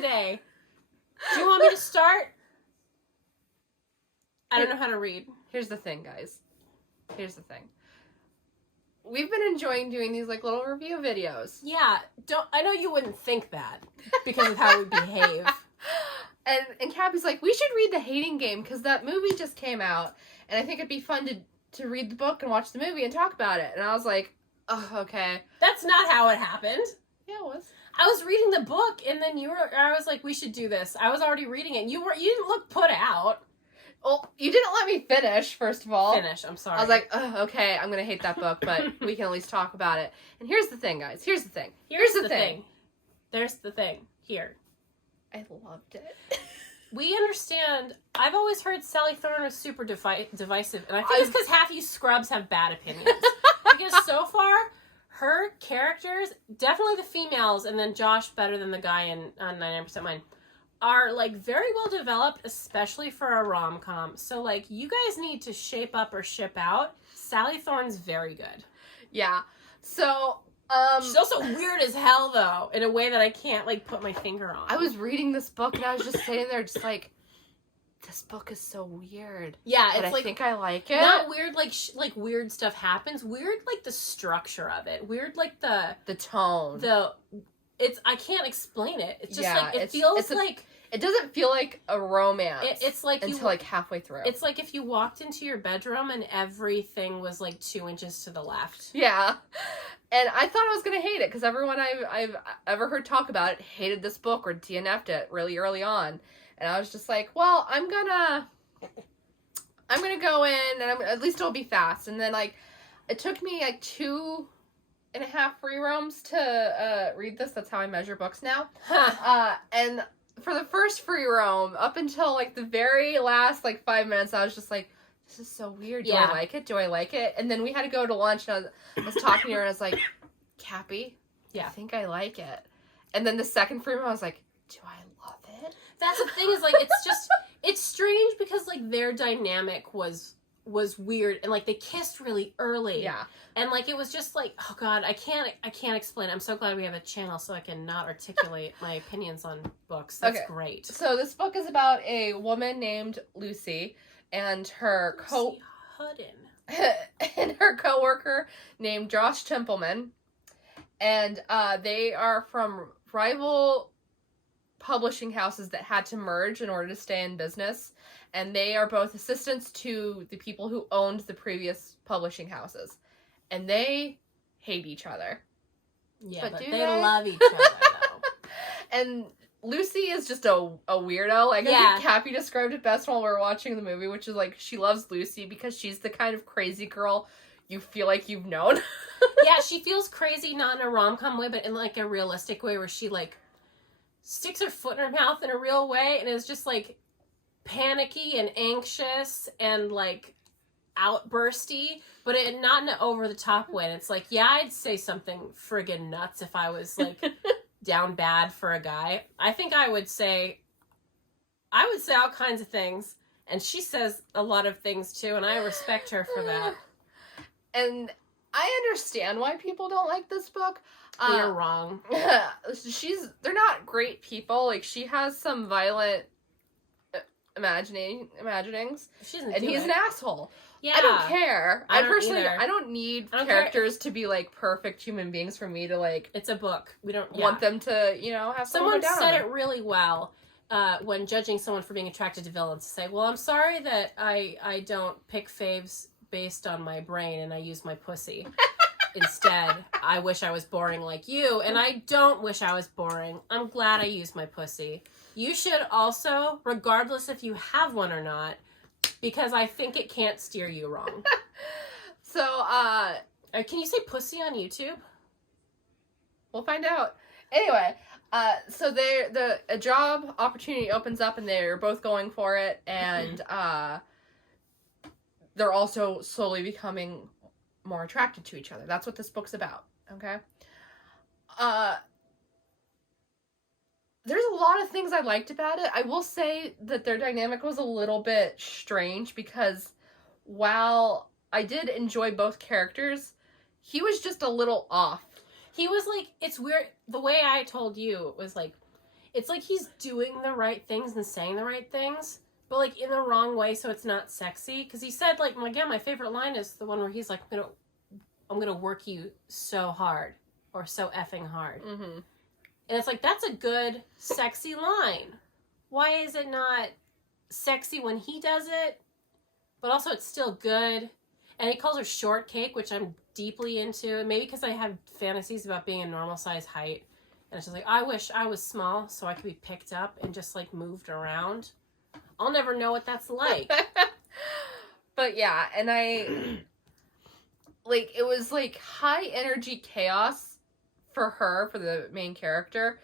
today. Do you want me to start? I don't know how to read. Here's the thing, guys. Here's the thing. We've been enjoying doing these like little review videos. Yeah, I know you wouldn't think that because of how we behave. And Cappy's like, we should read The Hating Game because that movie just came out, and I think it'd be fun to read the book and watch the movie and talk about it. And I was like, oh, okay. That's not how it happened. Yeah, it was. I was reading the book, and then I was like, we should do this. I was already reading it. You didn't look put out. Well, you didn't let me finish, first of all. I'm sorry. I was like, oh, okay, I'm going to hate that book, but we can at least talk about it. And here's the thing, guys. Here's the thing. Here's the thing. There's the thing. Here. I loved it. We understand. I've always heard Sally Thorne was super divisive, and I think it's because half you scrubs have bad opinions. Because so far, her characters, definitely the females, and then Josh better than the guy in 99% Mine, are, like, very well developed, especially for a rom-com. So, like, you guys need to shape up or ship out. Sally Thorne's very good. Yeah. So, she's also weird as hell, though, in a way that I can't, like, put my finger on. I was reading this book, and I was just sitting there just like, this book is so weird. Yeah, but it's I think I like it. Not weird, like, weird stuff happens. Weird, like, the structure of it. Weird, like, the tone. I can't explain it. It's just, yeah, it feels like... It doesn't feel like a romance. It's like until like halfway through. It's like if you walked into your bedroom and everything was like 2 inches to the left. Yeah. And I thought I was going to hate it because everyone I've ever heard talk about it hated this book or DNF'd it really early on. And I was just like, well, I'm going to go in and at least it'll be fast. And then like, it took me like 2.5 free roams to read this. That's how I measure books now. And for the first free roam, up until like the very last like 5 minutes, I was just like, this is so weird. Do I like it? Do I like it? And then we had to go to lunch, and I was talking to her, and I was like, Cappy, I think I like it. And then the second free roam, I was like, do I love it? That's the thing is like, it's strange because like their dynamic was weird, and like they kissed really early. Yeah. And like it was just like, oh god, I can't explain it. I'm so glad we have a channel so I can not articulate my opinions on books. That's great. So this book is about a woman named Lucy and her coworker named Josh Templeman. And they are from rival publishing houses that had to merge in order to stay in business. And they are both assistants to the people who owned the previous publishing houses. And they hate each other. Yeah, but they love each other, though. And Lucy is just a weirdo. Like, I think Cappy described it best while we were watching the movie, which is, like, she loves Lucy because she's the kind of crazy girl you feel like you've known. Yeah, she feels crazy, not in a rom-com way, but in, like, a realistic way where she, like, sticks her foot in her mouth in a real way and is just, like, panicky and anxious and, like, outbursty, but not in an over-the-top way. And it's like, yeah, I'd say something friggin' nuts if I was, like, down bad for a guy. I think I would say all kinds of things, and she says a lot of things, too, and I respect her for that. And I understand why people don't like this book. You're wrong. They're not great people. Like, she has some violent imaginings. And he's an asshole. Yeah. I don't care. I don't need characters to be, like, perfect human beings for me to, like... It's a book. We don't want them to, have someone said it really well when judging someone for being attracted to villains. To say, well, I'm sorry that I don't pick faves based on my brain and I use my pussy. Instead, I wish I was boring like you, and I don't wish I was boring. I'm glad I used my pussy. You should also, regardless if you have one or not, because I think it can't steer you wrong. So, can you say pussy on YouTube? We'll find out. Anyway, so a job opportunity opens up and they're both going for it, and they're also slowly becoming more attracted to each other. That's what this book's about, okay? There's a lot of things I liked about it. I will say that their dynamic was a little bit strange because while I did enjoy both characters, he was just a little off. He was like, it's weird. The way I told you, it was like, it's like he's doing the right things and saying the right things, but like in the wrong way, so it's not sexy. Because he said, like, again, my favorite line is the one where he's like, I'm gonna work you so hard, or so effing hard. Mm-hmm. And it's like, that's a good, sexy line. Why is it not sexy when he does it, but also it's still good? And he calls her shortcake, which I'm deeply into. Maybe because I have fantasies about being a normal size height. And it's just like, I wish I was small so I could be picked up and just like moved around. I'll never know what that's like. But yeah, and like, it was like high energy chaos for her, for the main character,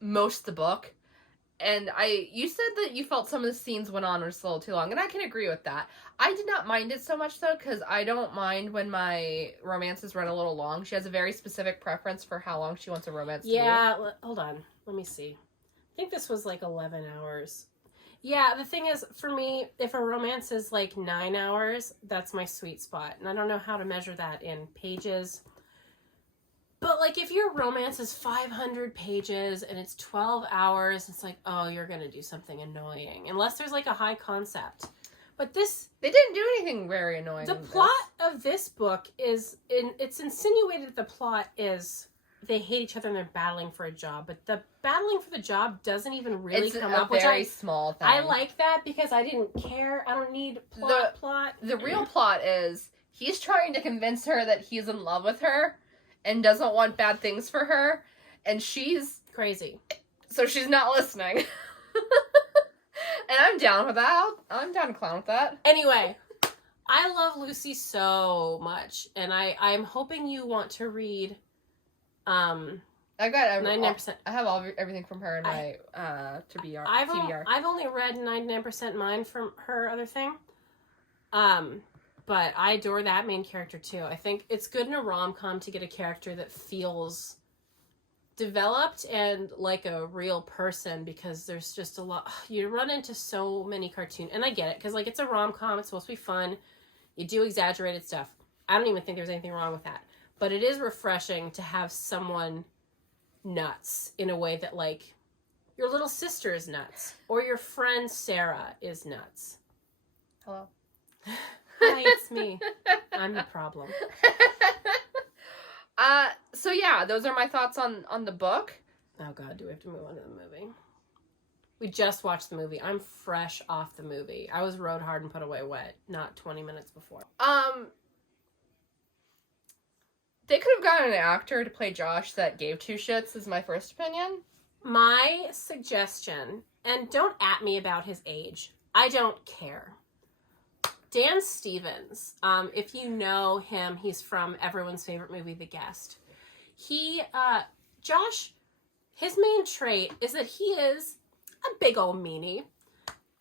most of the book. And you said that you felt some of the scenes went on just a little too long, and I can agree with that. I did not mind it so much, though, because I don't mind when my romances run a little long. She has a very specific preference for how long she wants a romance to be. Yeah, hold on. Let me see. I think this was like 11 hours. Yeah, the thing is, for me, if a romance is like 9 hours, that's my sweet spot. And I don't know how to measure that in pages. But, like, if your romance is 500 pages and it's 12 hours, it's like, oh, you're going to do something annoying. Unless there's, like, a high concept. But this... They didn't do anything very annoying. The plot of this book is... It's insinuated that the plot is they hate each other and they're battling for a job. But the battling for the job doesn't even really come up. It's a very small thing. I like that because I didn't care. I don't need plot. The real plot is he's trying to convince her that he's in love with her and doesn't want bad things for her, and she's crazy. So she's not listening. And I'm down with that. I'm down to clown with that. Anyway, I love Lucy so much, and I'm hoping you want to read I got 99%. I have everything from her in my TBR. I've only read 99% mine from her other thing. But I adore that main character too. I think it's good in a rom-com to get a character that feels developed and like a real person, because there's just a lot. You run into so many cartoon, and I get it, because like it's a rom-com, it's supposed to be fun. You do exaggerated stuff. I don't even think there's anything wrong with that. But it is refreshing to have someone nuts in a way that, like, your little sister is nuts, or your friend Sarah is nuts. Hello. Hi, it's me. I'm the problem. So yeah, those are my thoughts on the book. Oh God, do we have to move on to the movie? We just watched the movie. I'm fresh off the movie. I was rode hard and put away wet, not 20 minutes before. They could have gotten an actor to play Josh that gave two shits, is my first opinion. My suggestion, and don't at me about his age. I don't care. Dan Stevens, if you know him, he's from everyone's favorite movie, The Guest. Josh, his main trait is that he is a big old meanie,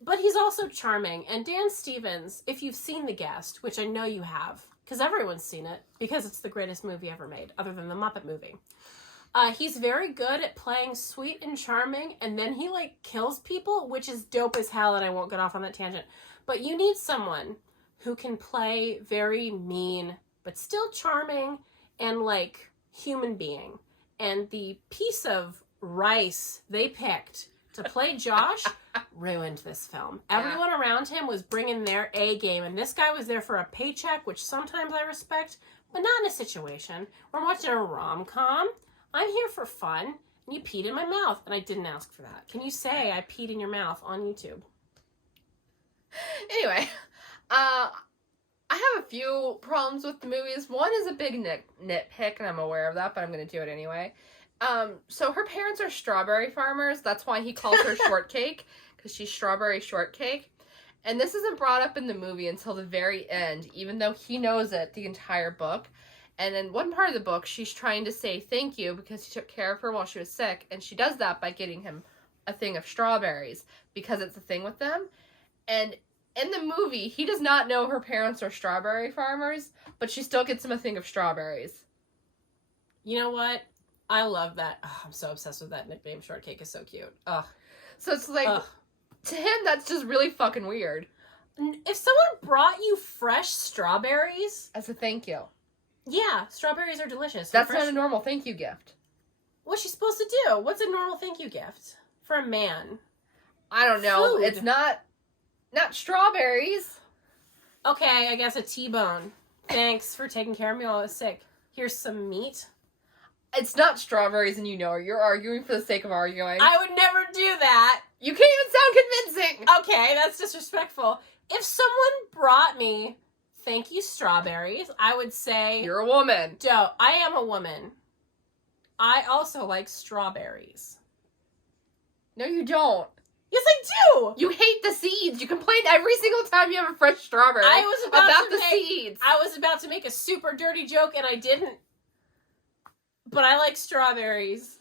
but he's also charming. And Dan Stevens, if you've seen The Guest, which I know you have, because everyone's seen it, because it's the greatest movie ever made, other than the Muppet movie. He's very good at playing sweet and charming, and then he, like, kills people, which is dope as hell, and I won't get off on that tangent. But you need someone who can play very mean, but still charming and, like, human being. And the piece of rice they picked to play Josh ruined this film. Everyone around him was bringing their A game, and this guy was there for a paycheck, which sometimes I respect, but not in a situation. We're watching a rom-com. I'm here for fun, and you peed in my mouth, and I didn't ask for that. Can you say I peed in your mouth on YouTube? Anyway, I have a few problems with the movies. One is a big nitpick, and I'm aware of that, but I'm going to do it anyway. So her parents are strawberry farmers. That's why he calls her Shortcake, because she's Strawberry Shortcake. And this isn't brought up in the movie until the very end, even though he knows it the entire book. And in one part of the book, she's trying to say thank you because he took care of her while she was sick. And she does that by getting him a thing of strawberries, because it's a thing with them. And in the movie, he does not know her parents are strawberry farmers, but she still gets him a thing of strawberries. You know what? I love that. Oh, I'm so obsessed with that nickname. Shortcake is so cute. Ugh. So it's like, to him, that's just really fucking weird. If someone brought you fresh strawberries as a thank you. Yeah, strawberries are delicious. That's not a normal thank you gift. What's she supposed to do? What's a normal thank you gift? for a man? I don't know. Food. It's not strawberries. Okay, I guess a T-bone. Thanks for taking care of me while I was sick. Here's some meat. It's not strawberries, and you know it. You're arguing for the sake of arguing. I would never do that. You can't even sound convincing. Okay, that's disrespectful. If someone brought me, thank you, strawberries, I would say... You're a woman. I am a woman. I also like strawberries. No, you don't. Yes, I do! You hate the seeds. You complain every single time you have a fresh strawberry I was about the seeds. I was about to make a super dirty joke, and I didn't. But I like strawberries.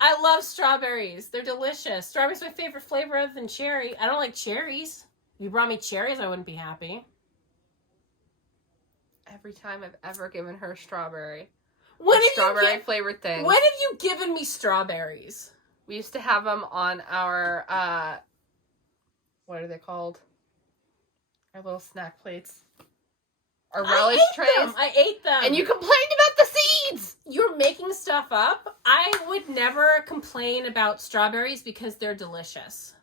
I love strawberries. They're delicious. Strawberries my favorite flavor other than cherry. I don't like cherries. If you brought me cherries, I wouldn't be happy. Every time I've ever given her strawberry. When strawberry flavored thing. When have you given me strawberries? We used to have them on our, what are they called? Our little snack plates. Our relish trays. I ate them. And you complained about the seeds! You're making stuff up. I would never complain about strawberries because they're delicious.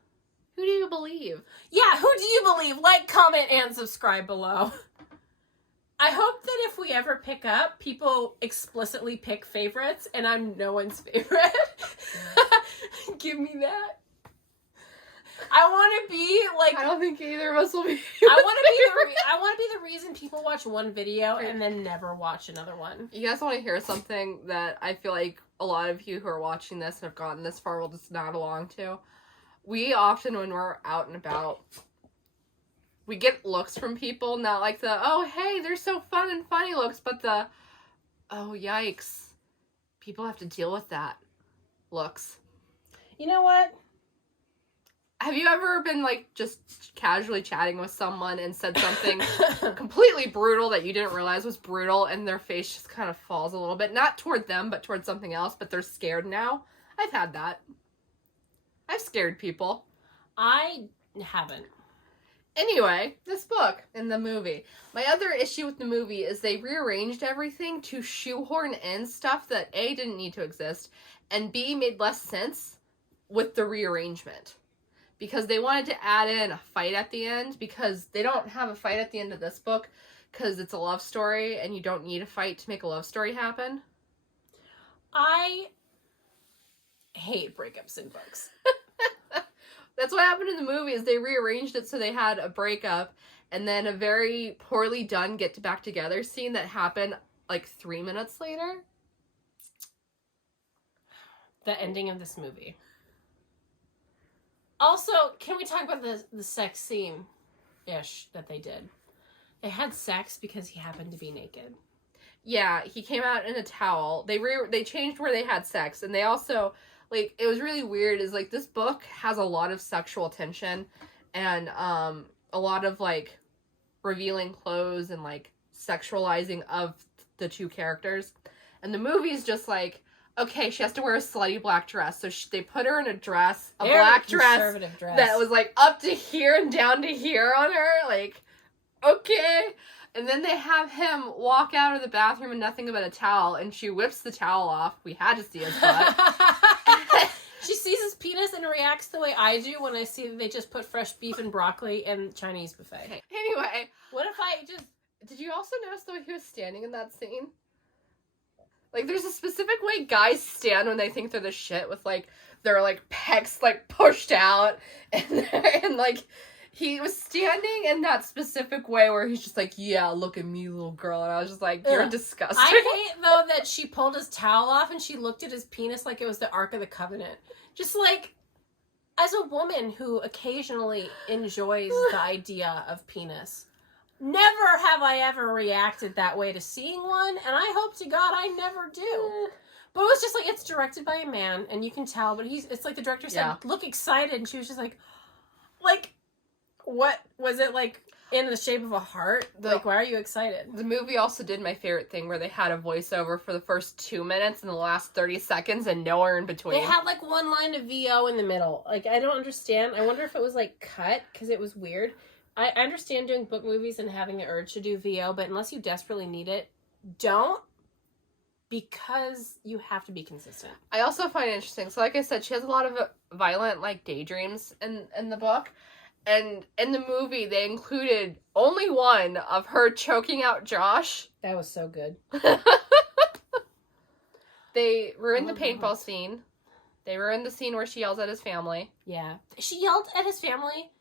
Who do you believe? Yeah, who do you believe? Like, comment, and subscribe below. I hope that if we ever pick up, people explicitly pick favorites, and I'm no one's favorite. Give me that. I want to be like. I don't think either of us will be. I want to be the reason people watch one video and then never watch another one. You guys want to hear something that I feel like a lot of you who are watching this and have gotten this far will just nod along to? We often, when we're out and about, we get looks from people, not like the, oh, hey, they're so fun and funny looks, but the, oh, yikes, people have to deal with that looks. You know what? Have you ever been, like, just casually chatting with someone and said something completely brutal that you didn't realize was brutal, and their face just kind of falls a little bit? Not toward them, but toward something else, but they're scared now? I've had that. I've scared people. I haven't. Anyway, this book and the movie. My other issue with the movie is they rearranged everything to shoehorn in stuff that A, didn't need to exist, and B, made less sense with the rearrangement. Because they wanted to add in a fight at the end, because they don't have a fight at the end of this book, because it's a love story, and you don't need a fight to make a love story happen. I hate breakups in books. That's what happened in the movie, is they rearranged it so they had a breakup, and then a very poorly done get back together scene that happened, like, 3 minutes later. The ending of this movie. Also, can we talk about the sex scene-ish that they did? They had sex because he happened to be naked. Yeah, he came out in a towel. They changed where they had sex, and they also, like, it was really weird, is, like, this book has a lot of sexual tension, and, a lot of, like, revealing clothes and, like, sexualizing of the two characters. And the movie's just, like, okay, she has to wear a slutty black dress, so they put her in a dress, black dress that was, like, up to here and down to here on her, like, okay. And then they have him walk out of the bathroom in nothing but a towel, and she whips the towel off. We had to see his butt. She sees his penis and reacts the way I do when I see that they just put fresh beef and broccoli in Chinese buffet. Okay. Anyway. What if I just... Did you also notice the way he was standing in that scene? Like, there's a specific way guys stand when they think they're the shit, with, like, their, like, pecs, like, pushed out, and like, he was standing in that specific way where he's just like, yeah, look at me, little girl, and I was just like, you're disgusting. I hate, though, that she pulled his towel off and she looked at his penis like it was the Ark of the Covenant. Just, like, as a woman who occasionally enjoys the idea of penis, never have I ever reacted that way to seeing one, and I hope to God I never do. But it was just like, it's directed by a man, and you can tell, but it's like the director said, look excited, and she was just like, what was it, like, in the shape of a heart? Like, why are you excited? The movie also did my favorite thing, where they had a voiceover for the first 2 minutes and the last 30 seconds and nowhere in between. They had, like, one line of VO in the middle. Like, I don't understand. I wonder if it was, like, cut, because it was weird. I understand doing book movies and having the urge to do VO, but unless you desperately need it, don't. because you have to be consistent. I also find it interesting. So, like I said, she has a lot of violent, like, daydreams in the book. And in the movie, they included only one of her choking out Josh. That was so good. They ruined the paintball scene. They ruined the scene where she yells at his family. Yeah. She yelled at his family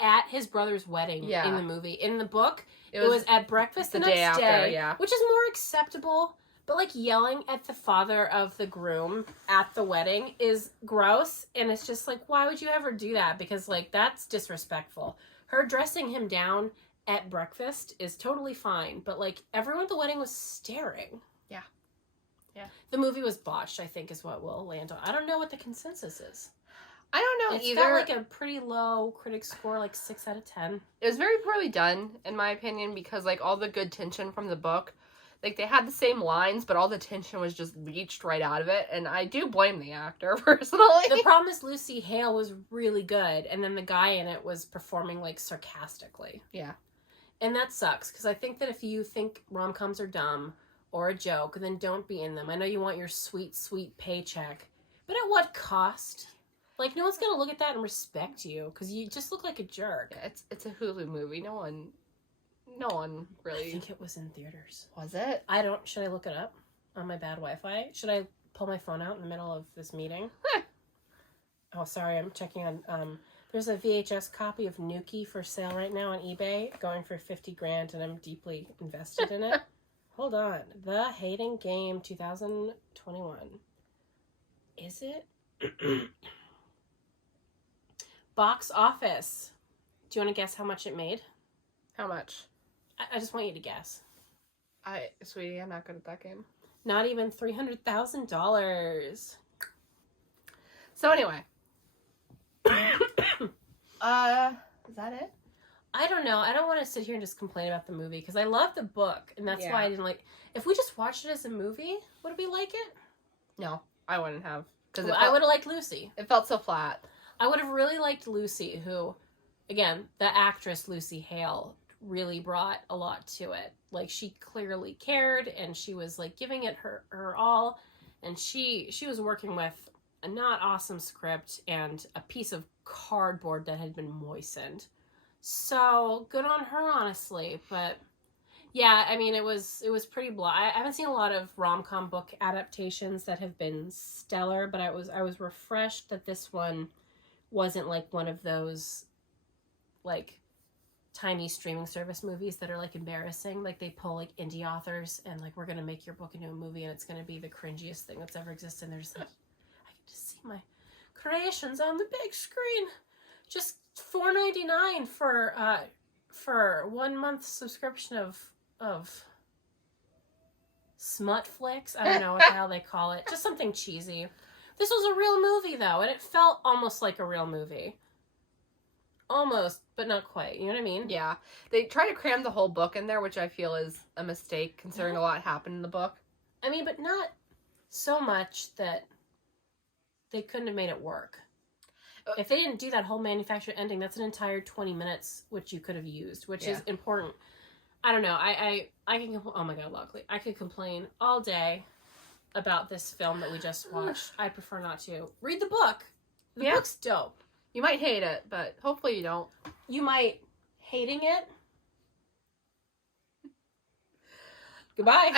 at his brother's wedding in the movie. In the book, it was at breakfast the next day, which is more acceptable. But, like, yelling at the father of the groom at the wedding is gross. And it's just like, why would you ever do that? Because, like, that's disrespectful. Her dressing him down at breakfast is totally fine. But, like, everyone at the wedding was staring. Yeah. Yeah. The movie was botched, I think, is what we'll land on. I don't know what the consensus is. I don't know either. It's got, like, a pretty low critic score, like 6 out of 10. It was very poorly done, in my opinion, because, like, all the good tension from the book, like, they had the same lines, but all the tension was just leached right out of it, and I do blame the actor, personally. The problem is Lucy Hale was really good, and then the guy in it was performing, like, sarcastically. Yeah. And that sucks, because I think that if you think rom-coms are dumb or a joke, then don't be in them. I know you want your sweet, sweet paycheck, but at what cost? Like, no one's gonna look at that and respect you, because you just look like a jerk. Yeah, it's a Hulu movie. No one really... I think it was in theaters. Was it? Should I look it up on my bad Wi-Fi? Should I pull my phone out in the middle of this meeting? Oh, sorry, I'm checking on, there's a VHS copy of Nuki for sale right now on eBay, going for $50,000, and I'm deeply invested in it. Hold on. The Hating Game 2021. Is it? Box office. Do you want to guess how much it made? How much? I just want you to guess. Sweetie, I'm not good at that game. Not even $300,000. So anyway. Is that it? I don't know. I don't want to sit here and just complain about the movie because I love the book, and that's why I didn't like. If we just watched it as a movie, would we like it? No, I wouldn't have. Because I would have liked Lucy. It felt so flat. I would have really liked Lucy, who, again, the actress Lucy Hale really brought a lot to it. Like, she clearly cared, and she was like giving it her all, and she was working with a not awesome script and a piece of cardboard that had been moistened. So good on her, honestly. But yeah, I mean, it was pretty blah. I haven't seen a lot of rom-com book adaptations that have been stellar, but I was refreshed that this one wasn't like one of those like tiny streaming service movies that are like embarrassing. Like, they pull like indie authors and like, we're gonna make your book into a movie and it's gonna be the cringiest thing that's ever existed. And they're just like, I get to see my creations on the big screen. Just $4.99 for 1 month subscription of smut flicks. I don't know what the hell they call it. Just something cheesy. This was a real movie though, and it felt almost like a real movie. Almost, but not quite. You know what I mean? Yeah. They try to cram the whole book in there, which I feel is a mistake considering a lot happened in the book. I mean, but not so much that they couldn't have made it work. If they didn't do that whole manufactured ending, that's an entire 20 minutes which you could have used, which is important. I don't know. I can oh my god, luckily I could complain all day about this film that we just watched. I prefer not to. Read the book. The book's dope. You might hate it, but hopefully you don't. You might hating it. Goodbye.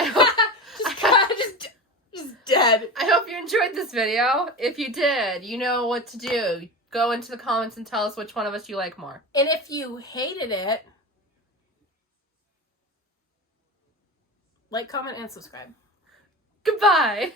Just dead. I hope you enjoyed this video. If you did, you know what to do. Go into the comments and tell us which one of us you like more. And if you hated it, like, comment, and subscribe. Goodbye.